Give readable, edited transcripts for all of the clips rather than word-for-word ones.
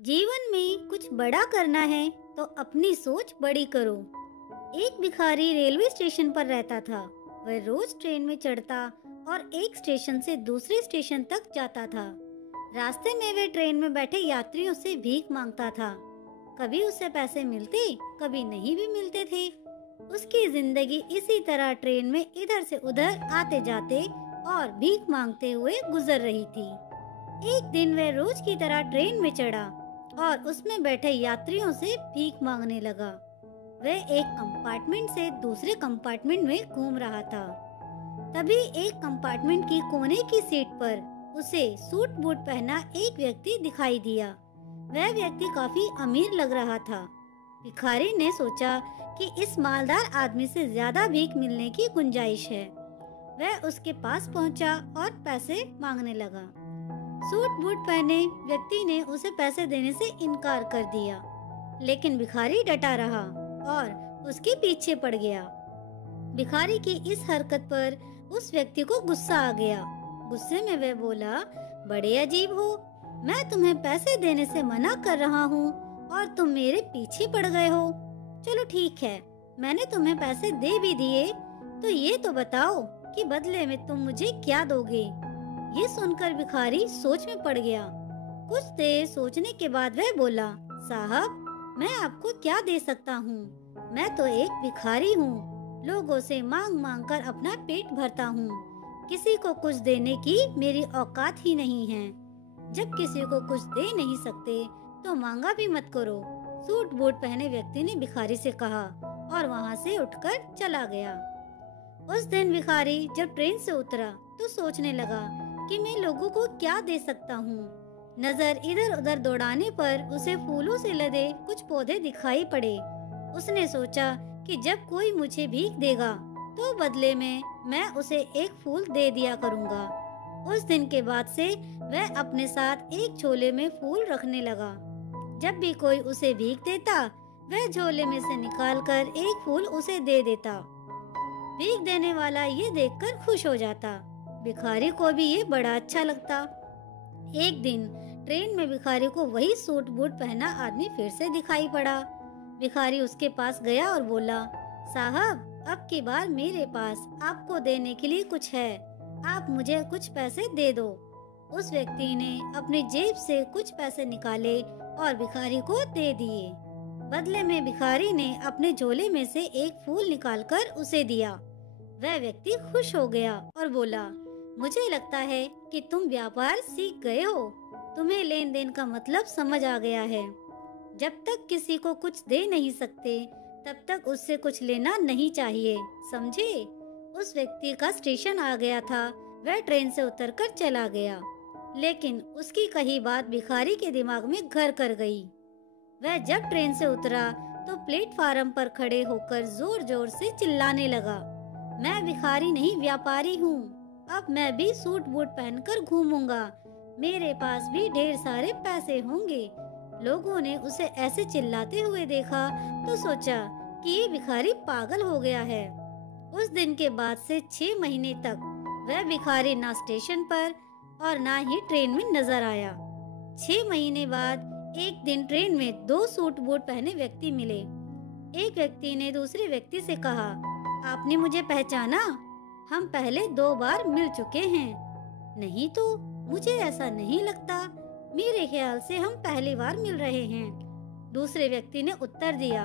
जीवन में कुछ बड़ा करना है तो अपनी सोच बड़ी करो। एक भिखारी रेलवे स्टेशन पर रहता था। वह रोज ट्रेन में चढ़ता और एक स्टेशन से दूसरे स्टेशन तक जाता था। रास्ते में वह ट्रेन में बैठे यात्रियों से भीख मांगता था। कभी उसे पैसे मिलते, कभी नहीं भी मिलते थे। उसकी जिंदगी इसी तरह ट्रेन में इधर से उधर आते जाते और भीख मांगते हुए गुजर रही थी। एक दिन वह रोज की तरह ट्रेन में चढ़ा और उसमें बैठे यात्रियों से भीख मांगने लगा। वह एक कंपार्टमेंट से दूसरे कंपार्टमेंट में घूम रहा था। तभी एक कंपार्टमेंट की कोने की सीट पर उसे सूट बूट पहना एक व्यक्ति दिखाई दिया। वह व्यक्ति काफी अमीर लग रहा था। भिखारी ने सोचा कि इस मालदार आदमी से ज्यादा भीख मिलने की गुंजाइश है। वह उसके पास पहुंचा और पैसे मांगने लगा। सूट बूट पहने व्यक्ति ने उसे पैसे देने से इनकार कर दिया, लेकिन भिखारी डटा रहा और उसके पीछे पड़ गया। भिखारी की इस हरकत पर उस व्यक्ति को गुस्सा आ गया। गुस्से में वह बोला, बड़े अजीब हो, मैं तुम्हें पैसे देने से मना कर रहा हूँ और तुम मेरे पीछे पड़ गए हो। चलो ठीक है, मैंने तुम्हें पैसे दे भी दिए, तो ये तो बताओ कि बदले में तुम मुझे क्या दोगे। ये सुनकर भिखारी सोच में पड़ गया। कुछ देर सोचने के बाद वह बोला, साहब, मैं आपको क्या दे सकता हूँ? मैं तो एक भिखारी हूँ। लोगों से मांग मांग कर अपना पेट भरता हूँ। किसी को कुछ देने की मेरी औकात ही नहीं है। जब किसी को कुछ दे नहीं सकते तो मांगा भी मत करो। सूट बूट पहने व्यक्ति ने भिखारी से कहा और वहाँ से उठकर चला गया। उस दिन भिखारी जब ट्रेन से उतरा तो सोचने लगा कि मैं लोगों को क्या दे सकता हूँ। नजर इधर उधर दौड़ाने पर उसे फूलों से लदे कुछ पौधे दिखाई पड़े। उसने सोचा कि जब कोई मुझे भीख देगा तो बदले में मैं उसे एक फूल दे दिया करूँगा। उस दिन के बाद से वह अपने साथ एक झोले में फूल रखने लगा। जब भी कोई उसे भीख देता, वह झोले में से निकालकर एक फूल उसे दे देता। भीख देने वाला ये देखकर खुश हो जाता। भिखारी को भी ये बड़ा अच्छा लगता। एक दिन ट्रेन में भिखारी को वही सूट बूट पहना आदमी फिर से दिखाई पड़ा। भिखारी उसके पास गया और बोला, साहब, अब की बार मेरे पास आपको देने के लिए कुछ है। आप मुझे कुछ पैसे दे दो। उस व्यक्ति ने अपनी जेब से कुछ पैसे निकाले और भिखारी को दे दिए। बदले में भिखारी ने अपने झोले में से एक फूल निकालकर उसे दिया। वह व्यक्ति खुश हो गया और बोला, मुझे लगता है कि तुम व्यापार सीख गए हो। तुम्हें लेन देन का मतलब समझ आ गया है। जब तक किसी को कुछ दे नहीं सकते, तब तक उससे कुछ लेना नहीं चाहिए, समझे? उस व्यक्ति का स्टेशन आ गया था। वह ट्रेन से उतरकर चला गया, लेकिन उसकी कही बात भिखारी के दिमाग में घर कर गई। वह जब ट्रेन से उतरा तो प्लेटफार्म पर खड़े होकर जोर जोर से चिल्लाने लगा, मैं भिखारी नहीं, व्यापारी हूँ। अब मैं भी सूट बूट पहनकर घूमूंगा। मेरे पास भी ढेर सारे पैसे होंगे। लोगों ने उसे ऐसे चिल्लाते हुए देखा तो सोचा कि ये भिखारी पागल हो गया है। उस दिन के बाद से 6 महीने तक वह भिखारी ना स्टेशन पर और ना ही ट्रेन में नजर आया। 6 महीने बाद एक दिन ट्रेन में 2 सूट बूट पहने व्यक्ति मिले। एक व्यक्ति ने दूसरे व्यक्ति से कहा, आपने मुझे पहचाना? हम पहले 2 बार मिल चुके हैं। नहीं तो, मुझे ऐसा नहीं लगता। मेरे ख्याल से हम पहली बार मिल रहे हैं। दूसरे व्यक्ति ने उत्तर दिया,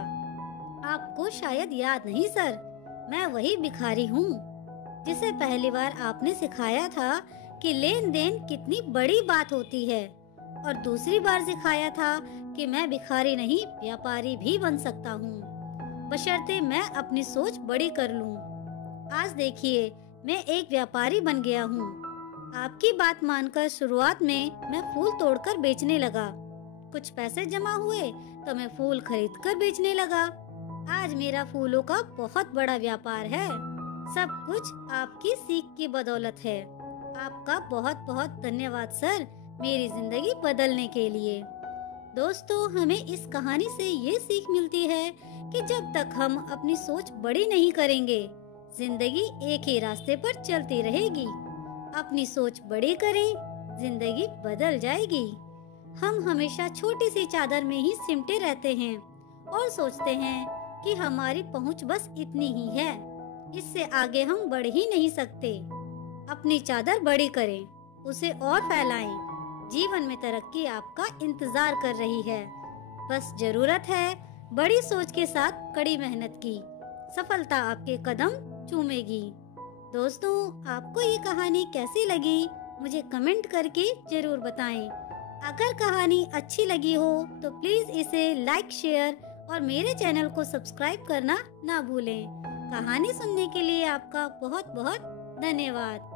आपको शायद याद नहीं सर, मैं वही भिखारी हूँ जिसे पहली बार आपने सिखाया था कि लेन देन कितनी बड़ी बात होती है, और दूसरी बार सिखाया था कि मैं भिखारी नहीं, व्यापारी भी बन सकता हूँ, बशर्ते मैं अपनी सोच बड़ी कर लूँ। आज देखिए, मैं एक व्यापारी बन गया हूँ। आपकी बात मानकर शुरुआत में मैं फूल तोड़कर बेचने लगा। कुछ पैसे जमा हुए तो मैं फूल खरीदकर बेचने लगा। आज मेरा फूलों का बहुत बड़ा व्यापार है। सब कुछ आपकी सीख की बदौलत है। आपका बहुत बहुत धन्यवाद सर, मेरी जिंदगी बदलने के लिए। दोस्तों, हमें इस कहानी से ये सीख मिलती है कि जब तक हम अपनी सोच बड़ी नहीं करेंगे, जिंदगी एक ही रास्ते पर चलती रहेगी। अपनी सोच बड़ी करें, जिंदगी बदल जाएगी। हम हमेशा छोटी सी चादर में ही सिमटे रहते हैं और सोचते हैं कि हमारी पहुंच बस इतनी ही है, इससे आगे हम बढ़ ही नहीं सकते। अपनी चादर बड़ी करें, उसे और फैलाएं। जीवन में तरक्की आपका इंतजार कर रही है। बस जरूरत है बड़ी सोच के साथ कड़ी मेहनत की। सफलता आपके कदम चूमेगी। दोस्तों, आपको ये कहानी कैसी लगी मुझे कमेंट करके जरूर बताएं। अगर कहानी अच्छी लगी हो तो प्लीज इसे लाइक, शेयर और मेरे चैनल को सब्सक्राइब करना ना भूलें। कहानी सुनने के लिए आपका बहुत बहुत धन्यवाद।